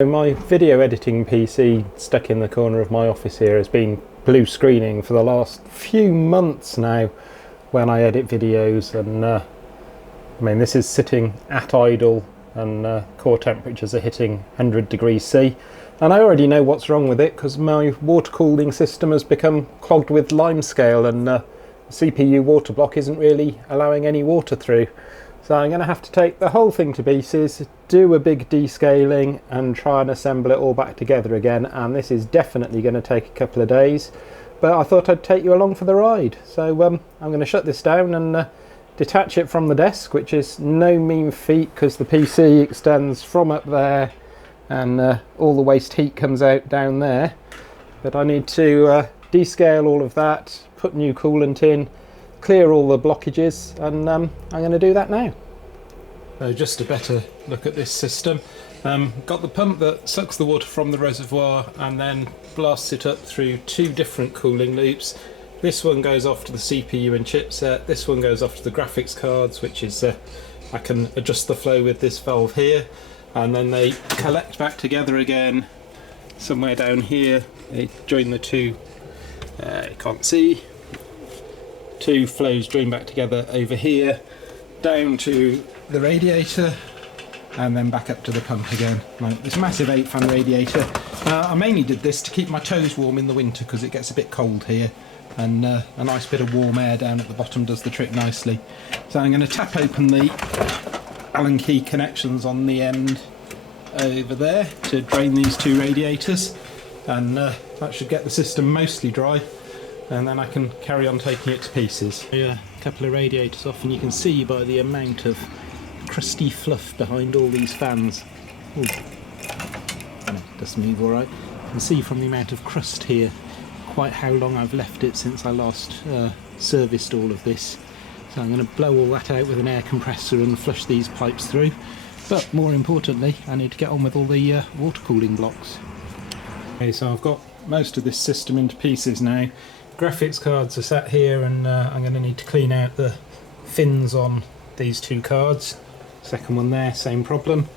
My video editing PC stuck in the corner of my office here has been blue screening for the last few months now when I edit videos, and I mean, this is sitting at idle and core temperatures are hitting 100 degrees C, and I already know what's wrong with it because my water cooling system has become clogged with Limescale, and the CPU water block isn't really allowing any water through. So I'm going to have to take the whole thing to pieces, do a big descaling and try and assemble it all back together again, and this is definitely going to take a couple of days, but I thought I'd take you along for the ride. So I'm going to shut this down and detach it from the desk, which is no mean feat because the PC extends from up there and all the waste heat comes out down there. But I need to descale all of that, put new coolant in, clear all the blockages, and I'm going to do that now. So just a better look at this system. Got the pump that sucks the water from the reservoir and then blasts it up through two different cooling loops. This one goes off to the CPU and chipset, this one goes off to the graphics cards, which is I can adjust the flow with this valve here, and then they collect back together again somewhere down here. They join the two, you can't see, two flows join back together over here, down to the radiator, and then back up to the pump again. Like this massive 8-fan radiator. I mainly did this to keep my toes warm in the winter because it gets a bit cold here, and a nice bit of warm air down at the bottom does the trick nicely. So I'm going to tap open the Allen key connections on the end over there to drain these two radiators, and that should get the system mostly dry, and then I can carry on taking it to pieces. A couple of radiators off, and you can see by the amount of crusty fluff behind all these fans. Ooh. Oh, no, it does move alright. You can see from the amount of crust here quite how long I've left it since I last serviced all of this. So I'm going to blow all that out with an air compressor and flush these pipes through. But more importantly, I need to get on with all the water cooling blocks. Okay, so I've got most of this system into pieces now. Graphics cards are sat here, and I'm going to need to clean out the fins on these two cards. Second one there, same problem.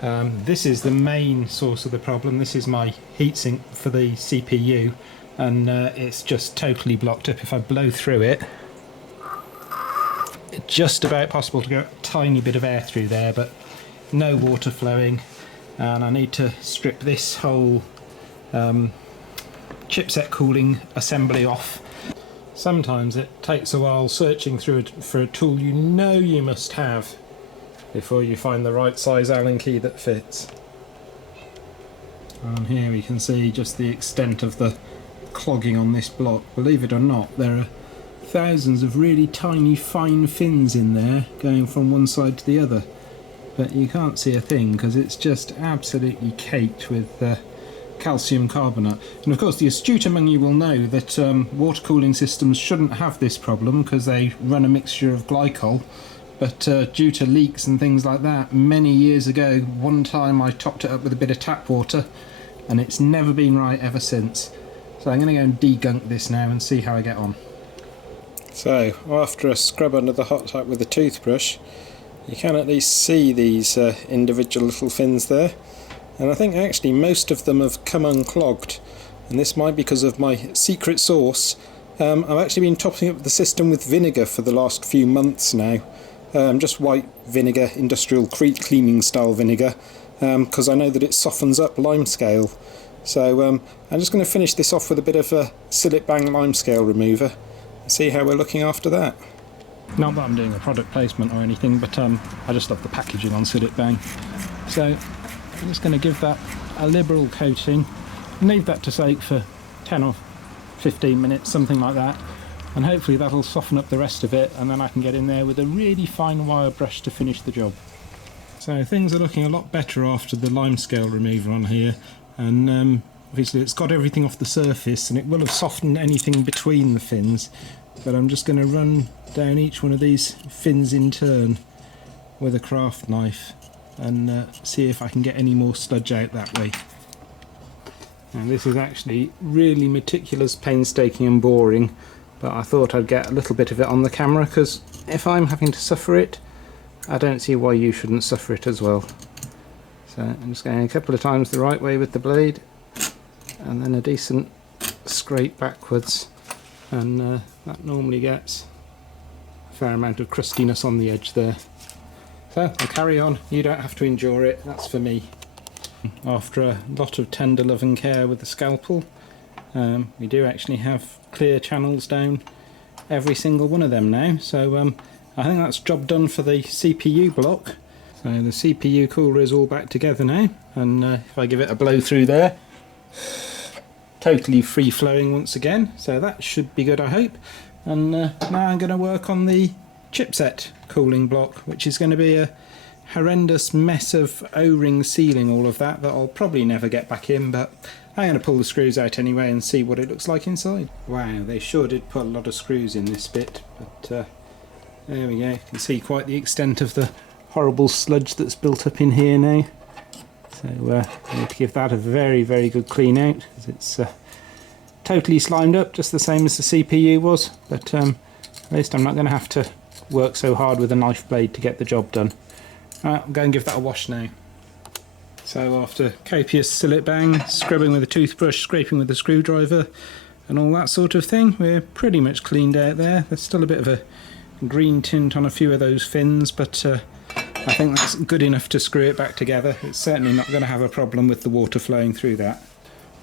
This is the main source of the problem. This is my heatsink for the CPU, and it's just totally blocked up. If I blow through it, it's just about possible to get a tiny bit of air through there, but no water flowing, and I need to strip this whole chipset cooling assembly off. Sometimes it takes a while searching through it for a tool you know you must have before you find the right size Allen key that fits. And here we can see just the extent of the clogging on this block. Believe it or not, there are thousands of really tiny fine fins in there going from one side to the other, but you can't see a thing because it's just absolutely caked with calcium carbonate. And of course the astute among you will know that water cooling systems shouldn't have this problem because they run a mixture of glycol, but due to leaks and things like that, many years ago, one time I topped it up with a bit of tap water and it's never been right ever since. So I'm going to go and degunk this now and see how I get on. So after a scrub under the hot tap with a toothbrush, you can at least see these individual little fins there. And I think actually most of them have come unclogged, and this might be because of my secret sauce. I've actually been topping up the system with vinegar for the last few months now, just white vinegar, industrial cleaning style vinegar, because I know that it softens up Limescale. So I'm just going to finish this off with a bit of a Sillet Bang Limescale remover and see how we're looking after that. Not that I'm doing a product placement or anything, but I just love the packaging on Sillet Bang. So I'm just going to give that a liberal coating, leave that to soak for 10 or 15 minutes, something like that, and hopefully that'll soften up the rest of it, and then I can get in there with a really fine wire brush to finish the job. So things are looking a lot better after the Limescale remover on here, and obviously it's got everything off the surface and it will have softened anything between the fins, but I'm just going to run down each one of these fins in turn with a craft knife and see if I can get any more sludge out that way. And this is actually really meticulous, painstaking and boring, but I thought I'd get a little bit of it on the camera because if I'm having to suffer it, I don't see why you shouldn't suffer it as well. So So I'm just going a couple of times the right way with the blade, and then a decent scrape backwards, and that normally gets a fair amount of crustiness on the edge there. So I'll carry on, you don't have to endure it, that's for me. After a lot of tender love and care with the scalpel, we do actually have clear channels down every single one of them now, so I think that's job done for the CPU block. So the CPU cooler is all back together now, and if I give it a blow through there, totally free flowing once again, so that should be good I hope. And now I'm going to work on the chipset cooling block, which is going to be a horrendous mess of O-ring sealing all of that I'll probably never get back in, but I'm going to pull the screws out anyway and see what it looks like inside. Wow, they sure did put a lot of screws in this bit, but there we go, you can see quite the extent of the horrible sludge that's built up in here now. So I need to give that a very good clean out, because it's totally slimed up, just the same as the CPU was, but at least I'm not going to have to work so hard with a knife blade to get the job done. Right, I'll go and give that a wash now. So after copious sillet bang, scrubbing with a toothbrush, scraping with a screwdriver and all that sort of thing, we're pretty much cleaned out there. There's still a bit of a green tint on a few of those fins, but I think that's good enough to screw it back together. It's certainly not going to have a problem with the water flowing through that.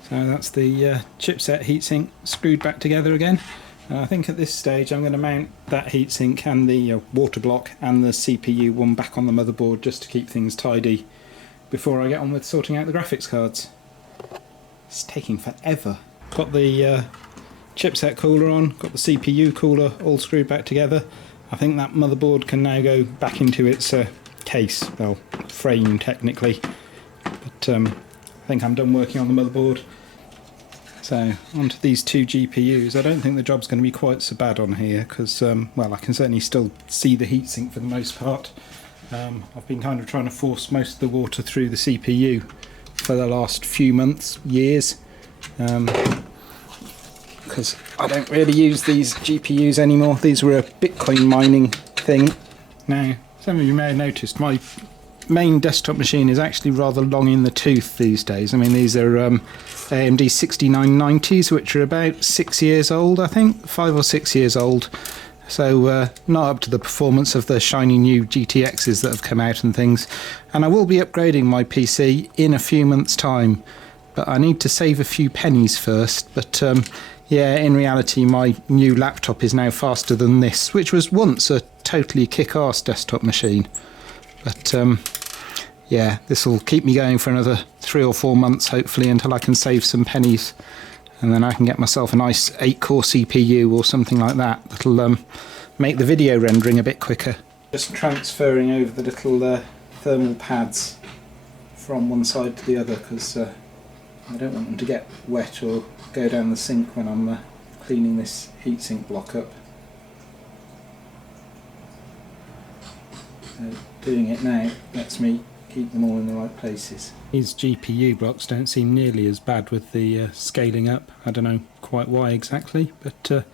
So that's the chipset heatsink screwed back together again. I think at this stage I'm going to mount that heatsink and the water block and the CPU one back on the motherboard just to keep things tidy before I get on with sorting out the graphics cards. It's taking forever. Got the chipset cooler on, got the CPU cooler all screwed back together. I think that motherboard can now go back into its case, well, frame technically, but I think I'm done working on the motherboard. So onto these two GPUs. I don't think the job's going to be quite so bad on here because, well, I can certainly still see the heatsink for the most part. I've been kind of trying to force most of the water through the CPU for the last few months, years, because I don't really use these GPUs anymore. These were a Bitcoin mining thing. Now, some of you may have noticed my main desktop machine is actually rather long in the tooth these days. I mean, these are AMD 6990s, which are about 6 years old, I think, 5 or 6 years old. So not up to the performance of the shiny new GTXs that have come out and things. And I will be upgrading my PC in a few months' time, but I need to save a few pennies first. But yeah, in reality, my new laptop is now faster than this, which was once a totally kick-ass desktop machine. But yeah, this will keep me going for another 3 or 4 months, hopefully, until I can save some pennies. And then I can get myself a nice 8-core CPU or something like that. That'll make the video rendering a bit quicker. Just transferring over the little thermal pads from one side to the other, because I don't want them to get wet or go down the sink when I'm cleaning this heatsink block up. Doing it now lets me keep them all in the right places. These GPU blocks don't seem nearly as bad with the scaling up. I don't know quite why exactly, but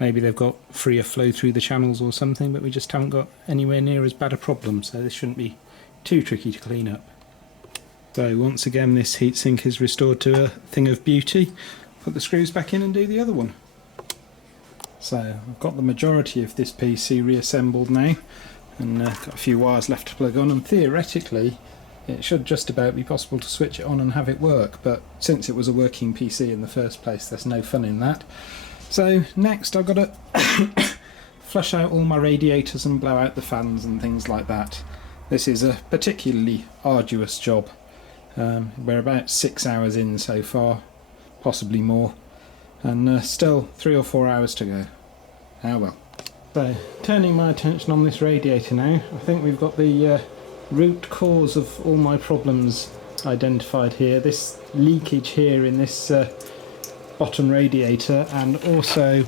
maybe they've got freer flow through the channels or something, but we just haven't got anywhere near as bad a problem, so this shouldn't be too tricky to clean up. So once again this heatsink is restored to a thing of beauty. Put the screws back in and do the other one. So I've got the majority of this PC reassembled now, and got a few wires left to plug on, and theoretically it should just about be possible to switch it on and have it work, but since it was a working PC in the first place, there's no fun in that. So next I've got to flush out all my radiators and blow out the fans and things like that. This is a particularly arduous job. We're about 6 hours in so far, possibly more, and still 3 or 4 hours to go. Ah well. So, turning my attention on this radiator now, I think we've got the root cause of all my problems identified here. This leakage here in this bottom radiator, and also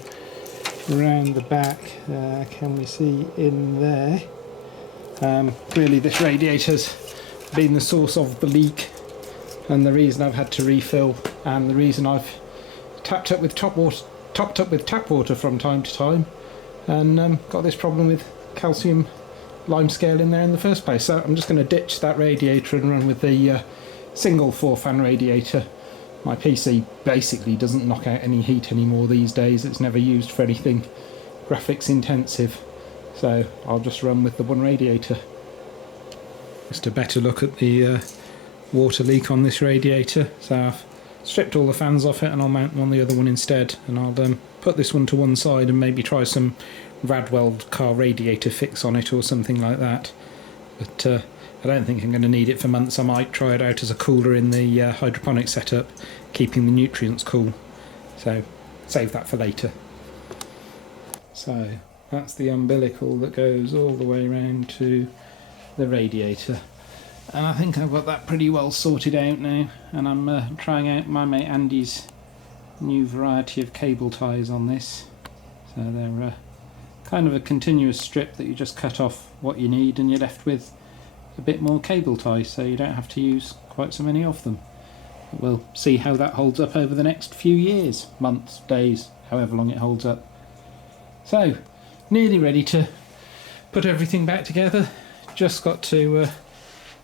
around the back, can we see in there? Clearly this radiator's been the source of the leak, and the reason I've had to refill, and the reason I've topped up with tap water from time to time, and got this problem with calcium Limescale in there in the first place. So I'm just going to ditch that radiator and run with the single 4-fan radiator. My PC basically doesn't knock out any heat anymore these days. It's never used for anything graphics intensive, so I'll just run with the one radiator. Just a better look at the water leak on this radiator. So I've stripped all the fans off it and I'll mount them on the other one instead, and I'll put this one to one side and maybe try some Radweld car radiator fix on it or something like that. But I don't think I'm going to need it for months. I might try it out as a cooler in the hydroponic setup, keeping the nutrients cool. So save that for later. So that's the umbilical that goes all the way around to the radiator. And I think I've got that pretty well sorted out now. And I'm trying out my mate Andy's new variety of cable ties on this. So they're kind of a continuous strip that you just cut off what you need and you're left with a bit more cable ties, so you don't have to use quite so many of them. But we'll see how that holds up over the next few years, months, days, however long it holds up. So, nearly ready to put everything back together. Just got to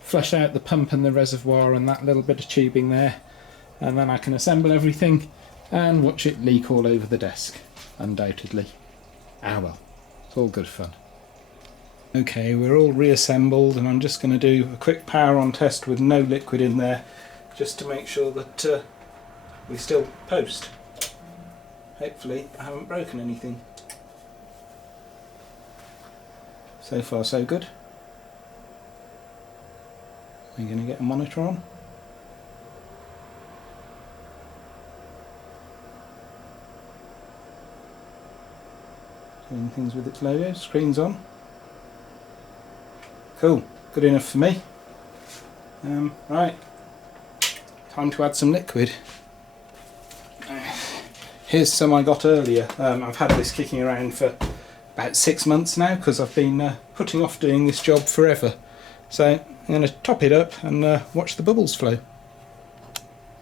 flush out the pump and the reservoir and that little bit of tubing there, and then I can assemble everything and watch it leak all over the desk, undoubtedly. Ah well, it's all good fun. Okay, we're all reassembled and I'm just going to do a quick power on test with no liquid in there, just to make sure that we still post. Hopefully I haven't broken anything. So far so good. We're going to get a monitor on. Doing things with its logo, screen's on. Cool, good enough for me. Right, time to add some liquid. Here's some I got earlier. I've had this kicking around for about 6 months now because I've been putting off doing this job forever. So I'm going to top it up and watch the bubbles flow.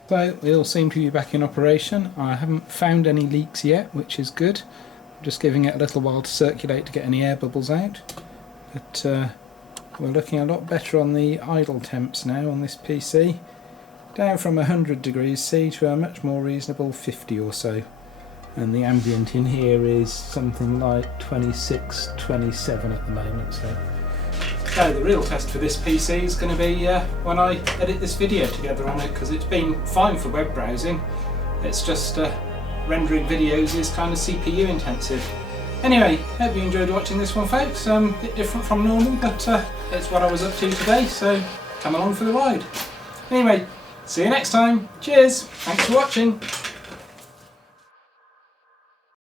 So they all seem to be back in operation. I haven't found any leaks yet, which is good. I'm just giving it a little while to circulate to get any air bubbles out. But we're looking a lot better on the idle temps now on this PC. Down from 100 degrees C to a much more reasonable 50 or so. And the ambient in here is something like 26, 27 at the moment. So the real test for this PC is going to be when I edit this video together on it, because it's been fine for web browsing. It's just rendering videos is kind of CPU intensive. Anyway, hope you enjoyed watching this one, folks. A bit different from normal, but it's what I was up to today, so come along for the ride. Anyway, see you next time. Cheers, thanks for watching.